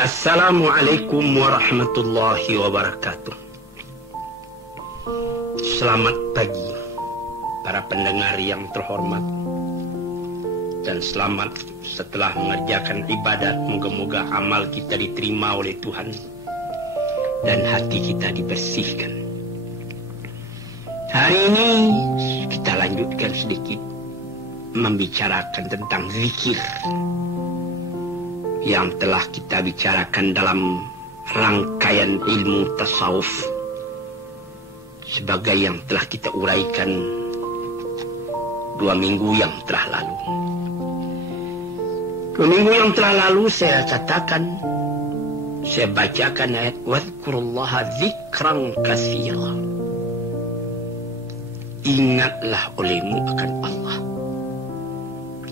Assalamualaikum warahmatullahi wabarakatuh. Selamat pagi para pendengar yang terhormat, dan selamat setelah mengerjakan ibadat. Moga-moga amal kita diterima oleh Tuhan dan hati kita dibersihkan. Hari ini kita lanjutkan sedikit membicarakan tentang zikir yang telah kita bicarakan dalam rangkaian ilmu tasawuf, sebagai yang telah kita uraikan 2 minggu yang telah lalu. 2 minggu yang telah lalu saya katakan, saya bacakan ayat wadhkurullaha dzikran katsira. Ingatlah olehmu akan Allah,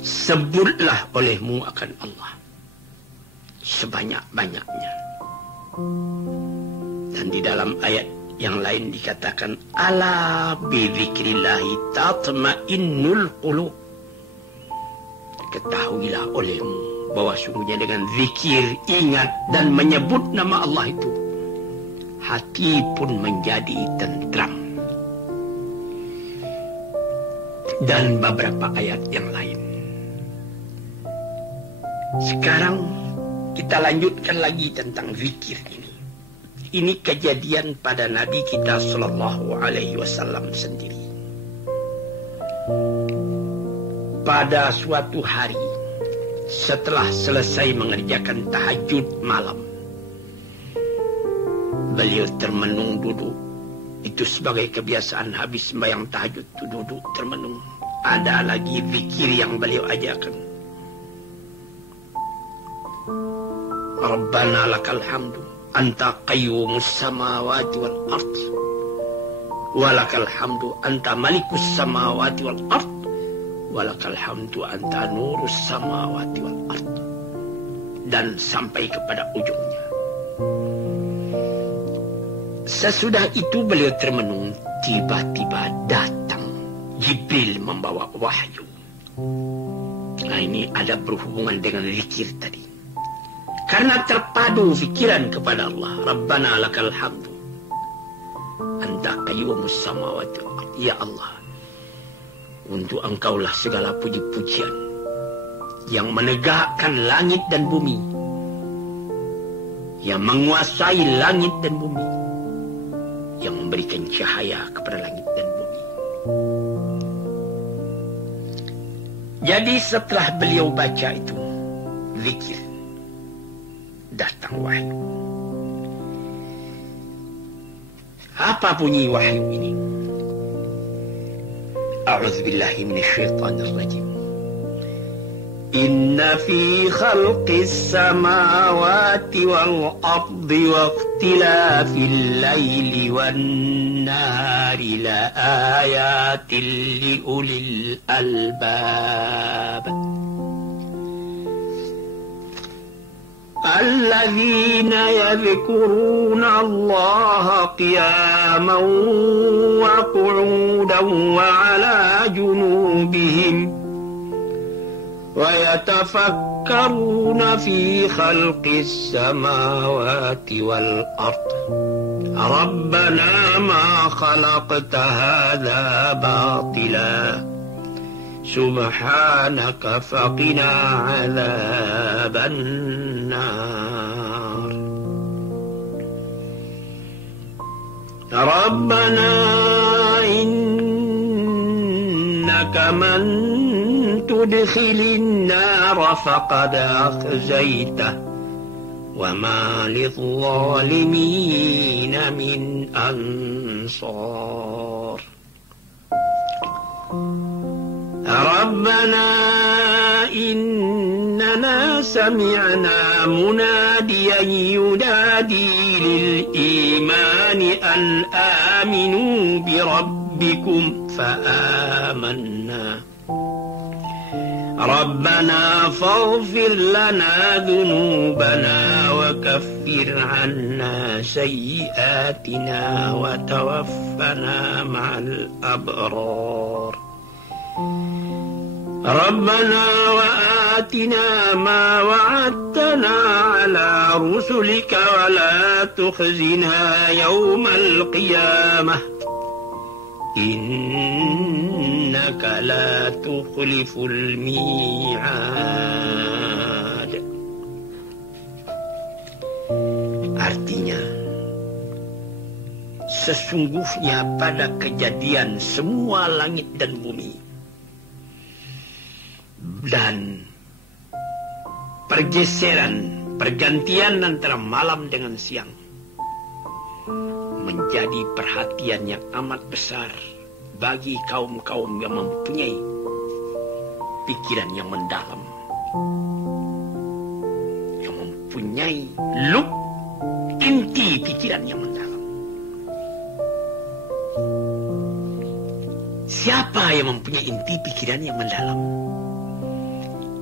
sebutlah olehmu akan Allah sebanyak-banyaknya. Dan di dalam ayat yang lain dikatakan, ala bidzikrillahi tatma'innul qulub. Ketahuilah olehmu bahwa sungguhnya dengan zikir, ingat dan menyebut nama Allah itu, hati pun menjadi tentram. Dan beberapa ayat yang lain. Sekarang kita lanjutkan lagi tentang zikir ini. Ini kejadian pada Nabi kita Sallallahu Alaihi Wasallam sendiri. Pada suatu hari, setelah selesai mengerjakan tahajud malam, beliau termenung duduk. Itu sebagai kebiasaan habis sembahyang tahajud itu duduk termenung. Ada lagi zikir yang beliau ajarkan. Rabbana lakal hamdu anta qayyumus samawati wal ard walakal hamdu anta malikus samawati wal ard walakal hamdu anta nurus samawati wal ard, dan sampai kepada ujungnya. Sesudah itu beliau termenung, tiba-tiba datang Jibril membawa wahyu. Nah, ini ada berhubungan dengan zikir tadi. Karena terpadu fikiran kepada Allah. Rabbana lakal hamdu anta qayyumus samawati wal ard. Ya Allah, untuk Engkaulah segala puji-pujian yang menegakkan langit dan bumi, yang menguasai langit dan bumi, yang memberikan cahaya kepada langit dan bumi. Jadi setelah beliau baca itu zikir, datang wahyu. Apa bunyi wahyu ini? A'udzubillahi minasyaitonir rajim. Inna fi khalqis samawati wal ardi wa ikhtilafil laili wan nahari la ayatin li ulil albab. الذين يذكرون الله قياما وقعودا وعلى جنوبهم ويتفكرون في خلق السماوات والأرض ربنا ما خلقت هذا باطلا سبحانك فقنا عذاب النار ربنا إنك من تدخل النار فقد أخزيته وما للظالمين من أنصار ربنا إننا سمعنا مناديا ينادي للإيمان أن آمنوا بربكم فآمنا ربنا فاغفر لنا ذنوبنا وكفر عنا سيئاتنا وتوفنا مع الأبرار Rabbana wa atina ma wa'adtana ala rusulika wa la tukhzina yawmal qiyamah innaka la tukhliful mi'ad. Artinya, sesungguhnya pada kejadian semua langit dan bumi dan pergantian antara malam dengan siang menjadi perhatian yang amat besar bagi kaum-kaum yang mempunyai pikiran yang mendalam, yang mempunyai inti pikiran yang mendalam. Siapa yang mempunyai inti pikiran yang mendalam?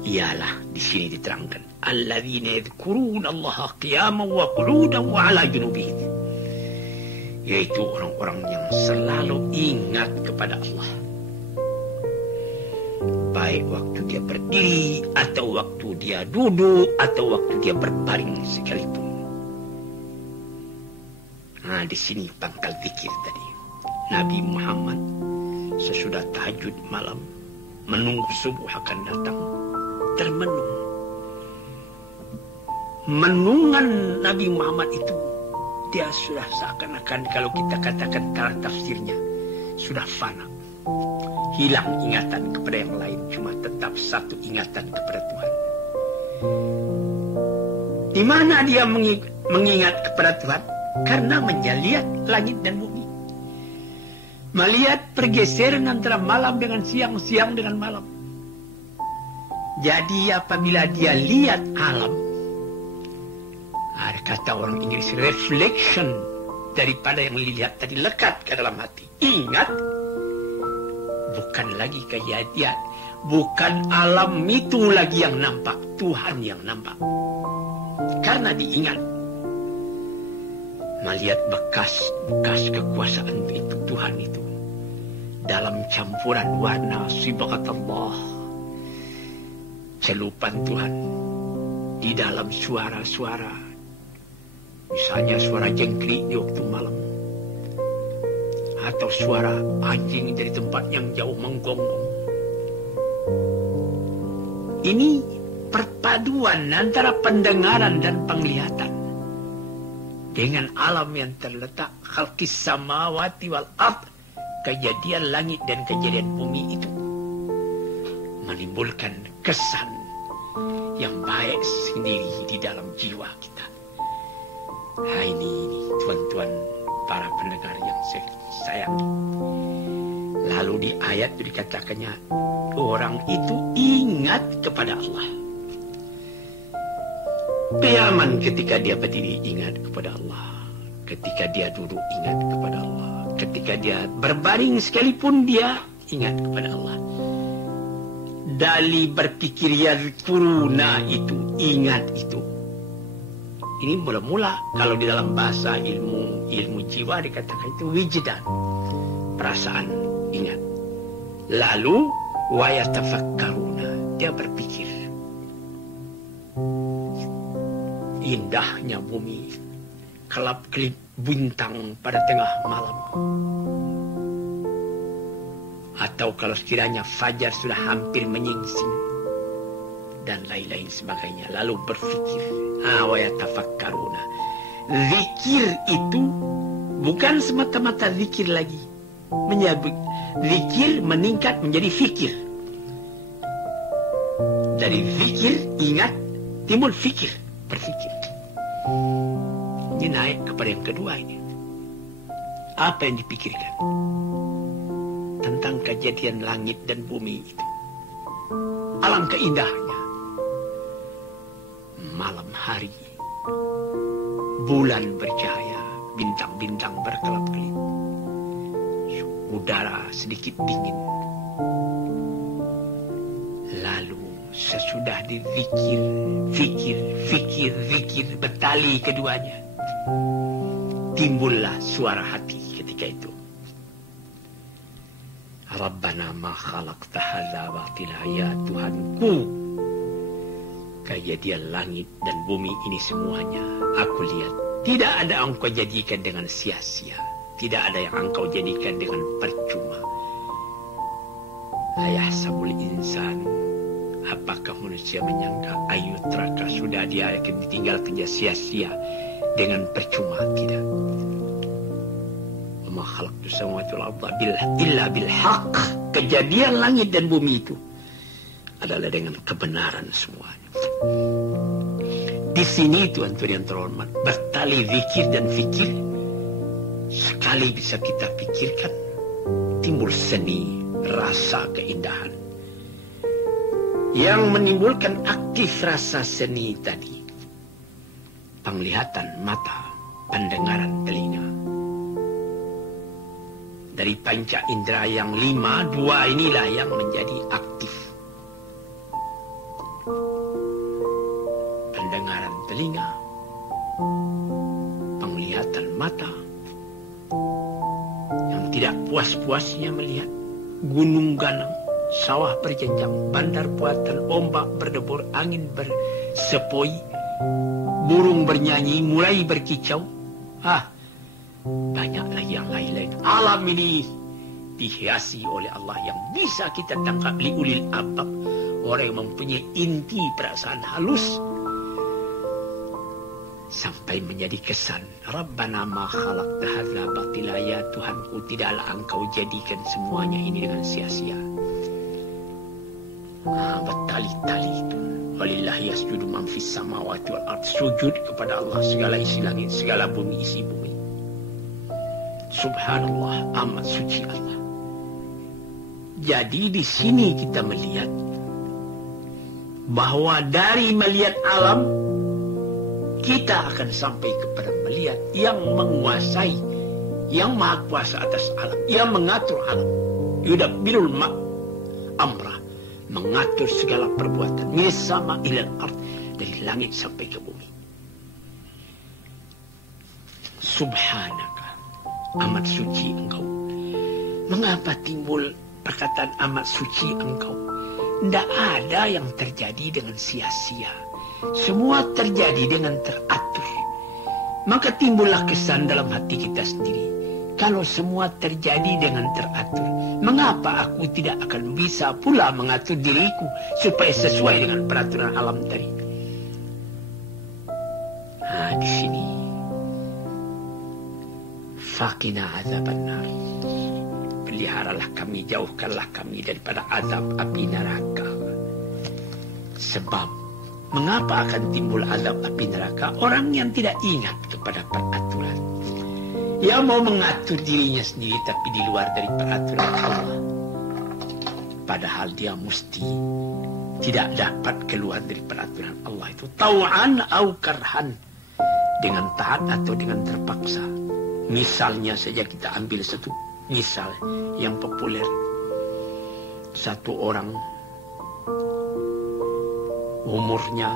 Ialah di sini diterangkan, alladzina yadhkuruna Allaha qiyaman wa qu'udan wa 'ala junubihim, yaitu orang-orang yang selalu ingat kepada Allah, baik waktu dia berdiri atau waktu dia duduk atau waktu dia berbaring sekalipun. Nah, di sini pangkal zikir tadi. Nabi Muhammad sesudah tahajud malam menunggu subuh akan datang, termenung. Menungan Nabi Muhammad itu, dia sudah seakan-akan, kalau kita katakan cara tafsirnya, sudah fana. Hilang ingatan kepada yang lain, cuma tetap satu ingatan kepada Tuhan. Di mana dia mengingat kepada Tuhan? Karena melihat langit dan bumi. Melihat pergeseran antara malam dengan siang, siang dengan malam. Jadi apabila dia lihat alam, ada kata orang Inggris, reflection daripada yang dilihat tadi lekat ke dalam hati. Ingat, bukan lagi kejadian, bukan alam itu lagi yang nampak, Tuhan yang nampak. Karena diingat, melihat bekas kekuasaan itu, Tuhan itu, dalam campuran warna sibghatullah, celupan Tuhan, di dalam suara-suara, misalnya suara jengkrik di waktu malam, atau suara anjing dari tempat yang jauh menggonggong. Ini perpaduan antara pendengaran dan penglihatan dengan alam yang terletak khalqis samawati wal ard, kejadian langit dan kejadian bumi itu menimbulkan kesan yang baik sendiri di dalam jiwa kita. Nah, ini tuan-tuan para pendengar yang saya sayangi. Lalu di ayat itu dikatakannya, orang itu ingat kepada Allah. Qiyaman, ketika dia berdiri ingat kepada Allah, ketika dia duduk ingat kepada Allah, ketika dia berbaring sekalipun dia ingat kepada Allah. Dali berpikir yadhkuruna itu, ingat itu. Ini mula-mula kalau di dalam bahasa ilmu jiwa dikatakan itu wijdan, perasaan, ingat. Lalu wa yatafakkaruna, dia berpikir. Indahnya bumi, kelap-kelip bintang pada tengah malam. Atau kalau sekiranya fajar sudah hampir menyingsing dan lain-lain sebagainya. Lalu berfikir. Wa yatafakkaruna. Zikir itu bukan semata-mata zikir lagi. Zikir meningkat menjadi fikir. Dari zikir, ingat, timbul fikir, berfikir. Ini naik kepada yang kedua ini. Apa yang dipikirkan? Tentang kejadian langit dan bumi itu. Alangkah indahnya. Malam hari, bulan bercahaya, bintang-bintang berkelap-kelip. Udara sedikit dingin. Lalu sesudah dizikir, fikir, bertali keduanya, timbullah suara hati ketika itu. Rabbana ma khalaqta hadza batila, ya Tuhanku, kejadian langit dan bumi ini semuanya aku lihat tidak ada engkau jadikan dengan sia-sia, tidak ada yang engkau jadikan dengan percuma. Ayahsabul insan, apakah manusia menyangka ayutraka sudah dia akan ditinggalkan sia-sia dengan percuma? Tidak. Ma khalaqtu samawati wal arda illa bil haqq. Kejadian langit dan bumi itu adalah dengan kebenaran semuanya. Di sini tuan-tuan yang terhormat, bertali zikir dan fikir sekali bisa kita pikirkan, timbul seni, rasa keindahan. Yang menimbulkan aktif rasa seni tadi, penglihatan mata, pendengaran telinga. Dari panca indera yang 5, 2 inilah yang menjadi aktif. Pendengaran telinga, penglihatan mata, yang tidak puas-puasnya melihat gunung ganang, sawah berjenjang, bandar buatan, ombak berdebur, angin bersepoi, burung bernyanyi, mulai berkicau. Banyak lagi yang lain-lain. Alam ini dihiasi oleh Allah yang bisa kita tangkap liulil albab, orang yang mempunyai inti perasaan halus, sampai menjadi kesan. Rabbana ma khalaqta hadza batila, ya Tuhanku, tidaklah engkau jadikan semuanya ini dengan sia-sia. Bertali-tali itu. Walillahi yasjudu man fis samawati wal ard. Sujud kepada Allah segala isi langit, segala bumi, isi bumi. Subhanallah, amat suci Allah. Jadi di sini kita melihat bahwa dari melihat alam kita akan sampai kepada melihat yang menguasai, yang maha kuasa atas alam, yang mengatur alam. Yudabbirul amrah, mengatur segala perbuatan. Misama ilal ard, dari langit sampai ke bumi. Subhanaka, amat suci engkau. Mengapa timbul perkataan amat suci engkau? Tidak ada yang terjadi dengan sia-sia. Semua terjadi dengan teratur. Maka timbullah kesan dalam hati kita sendiri. Kalau semua terjadi dengan teratur, mengapa aku tidak akan bisa pula mengatur diriku supaya sesuai dengan peraturan alam tadi? Di sini Faqina azaban nar, peliharalah kami, jauhkanlah kami daripada azab api neraka. Sebab mengapa akan timbul azab api neraka? Orang yang tidak ingat kepada peraturan, yang mau mengatur dirinya sendiri tapi di luar dari peraturan Allah, padahal dia mesti tidak dapat keluar dari peraturan Allah itu, tau'an au karhan, dengan taat atau dengan terpaksa. Misalnya saja kita ambil satu misal yang populer. Satu orang umurnya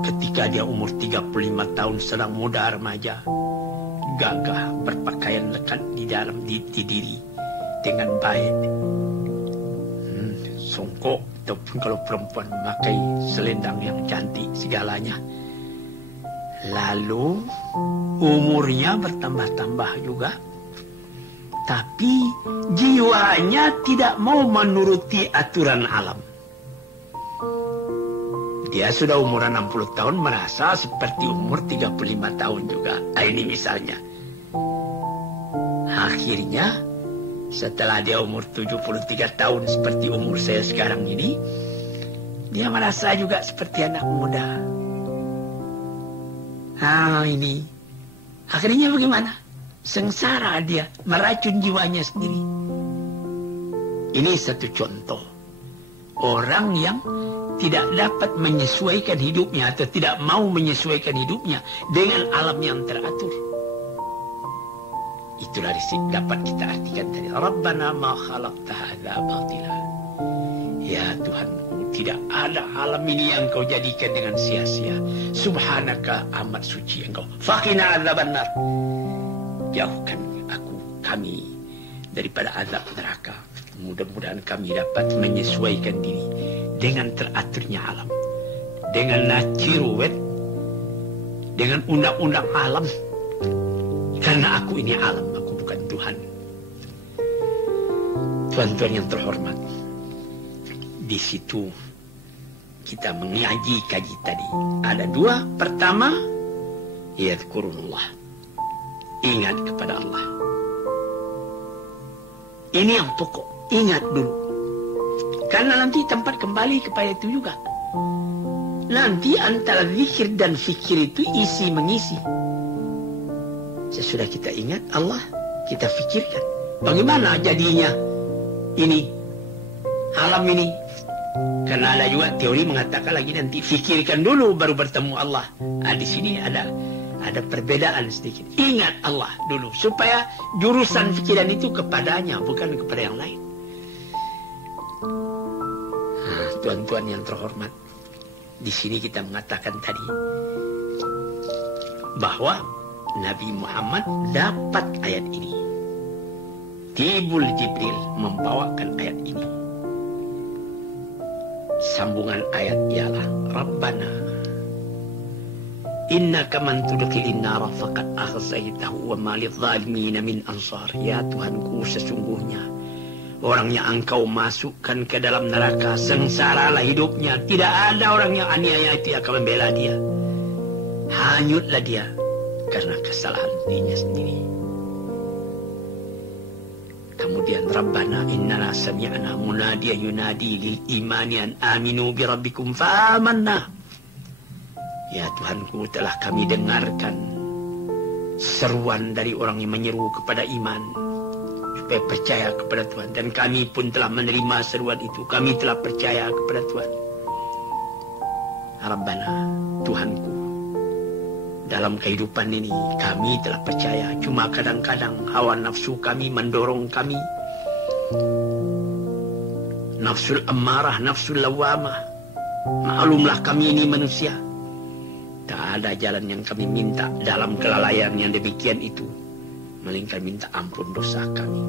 ketika dia umur 35 tahun, sedang muda remaja, gagah, berpakaian lekat di dalam di diri dengan baik, songkok, ataupun kalau perempuan memakai selendang yang cantik segalanya. Lalu umurnya bertambah-tambah juga, tapi jiwanya tidak mau menuruti aturan alam. Dia sudah umur 60 tahun merasa seperti umur 35 tahun juga. Ini misalnya. Akhirnya setelah dia umur 73 tahun seperti umur saya sekarang ini, dia merasa juga seperti anak muda. Ini akhirnya bagaimana? Sengsara dia, meracun jiwanya sendiri. Ini satu contoh orang yang tidak dapat menyesuaikan hidupnya atau tidak mau menyesuaikan hidupnya dengan alam yang teratur. Itulah dapat kita artikan tadi. Rabbana ma khalaqta hadza batila. Ya Tuhanku, tidak ada alam ini yang kau jadikan dengan sia-sia. Subhanaka, amat suci engkau. Faqina azaban nar. Jauhkan kami daripada azab neraka. Mudah-mudahan kami dapat menyesuaikan diri dengan teraturnya alam, dengan naciruwet, dengan undang-undang alam. Karena aku ini alam, aku bukan Tuhan. Tuan-tuan yang terhormat, di situ kita mengaji kaji tadi. Ada dua. Pertama, yadhkurullah, ingat kepada Allah. Ini yang pokok, ingat dulu. Karena nanti tempat kembali kepada itu juga. Nanti antara zikir dan fikir itu isi mengisi. Sesudah kita ingat Allah, kita fikirkan bagaimana jadinya ini alam ini. Karena ada juga teori mengatakan lagi nanti fikirkan dulu baru bertemu Allah. Di sini ada perbedaan sedikit. Ingat Allah dulu supaya jurusan pikiran itu kepadanya, bukan kepada yang lain. Tuan-tuan yang terhormat, di sini kita mengatakan tadi bahwa Nabi Muhammad dapat ayat ini. Tibul Jibril membawakan ayat ini. Sambungan ayat ialah Rabbana innaka man tudkhilin nar faqad akhzaytahu wa ma lidh-dhalimin min ansar. Ya Tuhanku, sesungguhnya orang yang engkau masukkan ke dalam neraka sengsaralah hidupnya. Tidak ada orang yang aniaya itu yang akan membela dia. Hanyutlah dia karena kesalahan dirinya sendiri. Kemudian Rabbana innana sami'na munadiyan yunadi lil imani an aminu bi rabbikum fa amanna. Ya Tuhanku, telah kami dengarkan seruan dari orang yang menyeru kepada iman supaya percaya kepada Tuhan, dan kami pun telah menerima seruan itu. Kami telah percaya kepada Tuhan. Rabbana, Tuhanku, dalam kehidupan ini kami telah percaya, cuma kadang-kadang hawa nafsu kami mendorong kami. Nafsul ammarah, nafsul lawamah. Maklumlah kami ini manusia. Tak ada jalan yang kami minta dalam kelalaian yang demikian itu, melainkan minta ampun dosa kami.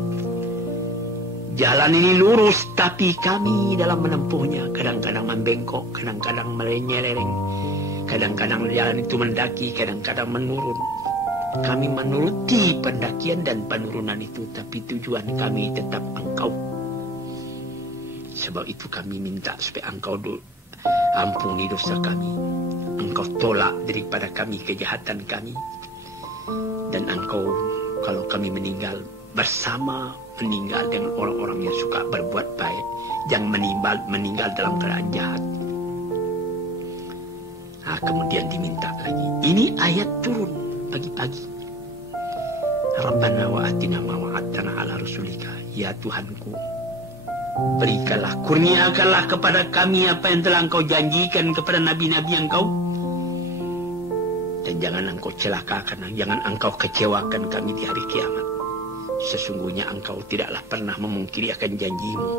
Jalan ini lurus, tapi kami dalam menempuhnya kadang-kadang membengkok, kadang-kadang melenyeleng. Kadang-kadang jalan itu mendaki, kadang-kadang menurun. Kami menuruti pendakian dan penurunan itu, tapi tujuan kami tetap Engkau. Sebab itu kami minta supaya Engkau ampuni dosa kami. Engkau tolak daripada kami kejahatan kami. Dan Engkau, kalau kami meninggal, bersama meninggal dengan orang-orang yang suka berbuat baik. Jangan meninggal dalam keadaan jahat. Kemudian diminta lagi. Ini ayat turun pagi-pagi. Rabbana wa atina ma wa'adtana ala rasulika. Ya Tuhanku, berikanlah, kurniakanlah kepada kami apa yang telah Engkau janjikan kepada nabi-nabi Engkau. Dan jangan Engkau celakakan, jangan Engkau kecewakan kami di hari kiamat. Sesungguhnya Engkau tidaklah pernah memungkiri akan janjimu.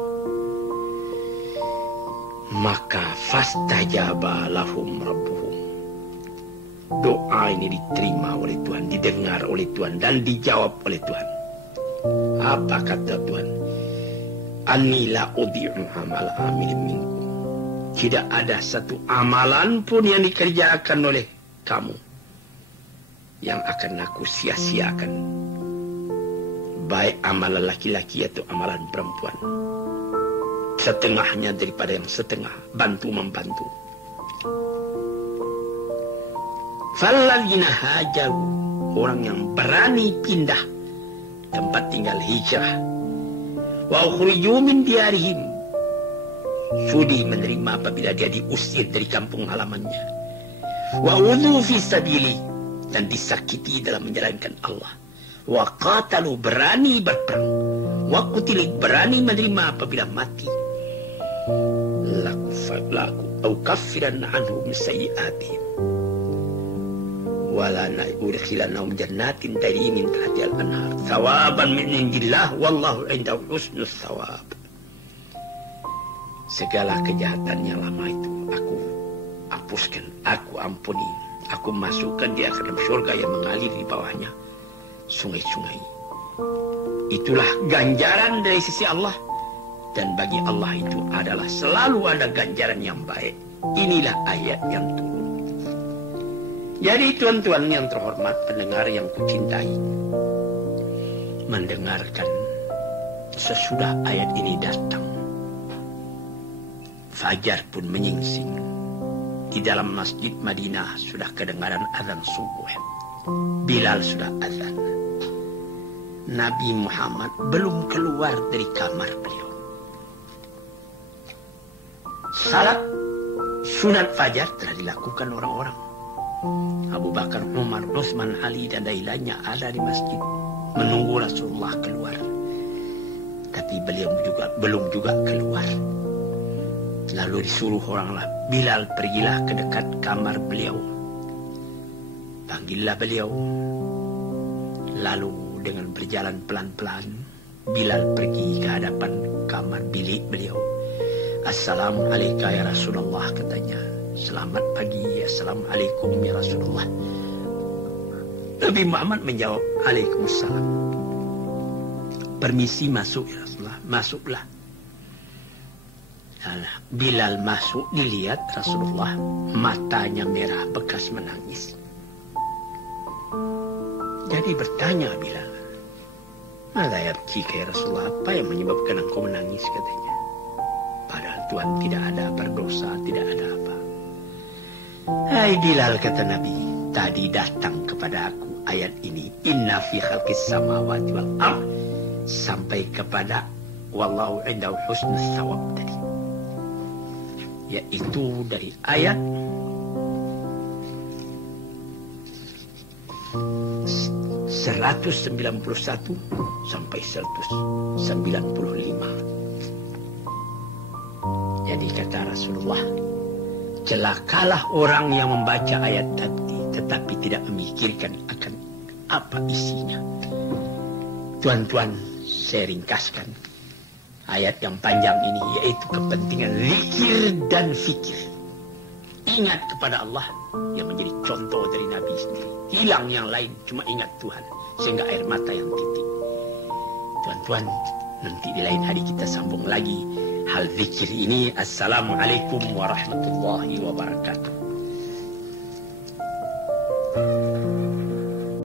Maka fastajaba lahum rabbuhum. Doa ini diterima oleh Tuhan, didengar oleh Tuhan, dan dijawab oleh Tuhan. Apa kata Tuhan? Anni la udhi'u amal amilin minkum. Tidak ada satu amalan pun yang dikerjakan oleh kamu yang akan aku sia-siakan. Baik amalan laki-laki atau amalan perempuan. Setengahnya daripada yang setengah, bantu-membantu. Falladzina hajaru, orang yang berani pindah tempat tinggal, hijrah. Wa ukhriju min diyarihim, sudi menerima apabila dia diusir dari kampung halamannya. Wa udhu fi sabili, dan disakiti dalam menjalankan Allah. Wa qatalu, berani berperang. Wa qutilu, berani menerima apabila mati. Laku au kaffiran anhum sayyi'atihim wala udkhilannahum jannatin tajri min tahtiha al-anhar thawaban min indillah wallahu 'indahu husnul thawab. Segala kejahatan yang lama itu aku hapuskan, aku ampuni, aku masukkan dia ke dalam surga yang mengalir di bawahnya sungai-sungai Itulah ganjaran dari sisi Allah. Dan bagi Allah itu adalah selalu ada ganjaran yang baik. Inilah ayat yang turun. Jadi tuan-tuan yang terhormat, pendengar yang kucintai, mendengarkan sesudah ayat ini datang, fajar pun menyingsing. Di dalam masjid Madinah sudah kedengaran azan subuh. Bilal sudah azan. Nabi Muhammad belum keluar dari kamar beliau. Salat sunat fajar telah dilakukan orang-orang. Abu Bakar, Umar, Utsman, Ali dan lainnya ada di masjid menunggu Rasulullah keluar. Tapi beliau belum juga keluar. Lalu disuruh oranglah, Bilal, pergilah ke dekat kamar beliau. Panggillah beliau. Lalu dengan berjalan pelan-pelan, Bilal pergi ke hadapan kamar bilik beliau. Assalamualaikum ya Rasulullah, katanya. Selamat pagi, assalamualaikum ya Rasulullah. Nabi Muhammad menjawab, Waalaikumsalam. Permisi masuk ya Rasulullah. Masuklah. Bilal masuk, dilihat Rasulullah, matanya merah bekas menangis. Jadi bertanya Bilal, "Mala yabki ya Rasulullah, apa yang menyebabkan engkau menangis?" katanya. Padahal Tuhan tidak ada berdosa, tidak ada apa. Hai Bilal, kata Nabi, tadi datang kepada aku ayat ini, inna fi khalqis samawati wal ard, sampai kepada wallahu indahu husnul thawab tadi. Yaitu dari ayat 191 sampai 195. Jadi kata Rasulullah, celakalah orang yang membaca ayat tadi tetapi tidak memikirkan akan apa isinya. Tuan-tuan, saya ringkaskan ayat yang panjang ini, yaitu kepentingan zikir dan fikir. Ingat kepada Allah yang menjadi contoh dari Nabi sendiri. Hilang yang lain, cuma ingat Tuhan, sehingga air mata yang titik. Tuan-tuan, nanti di lain hari kita sambung lagi hal zikir ini. Assalamualaikum warahmatullahi wabarakatuh.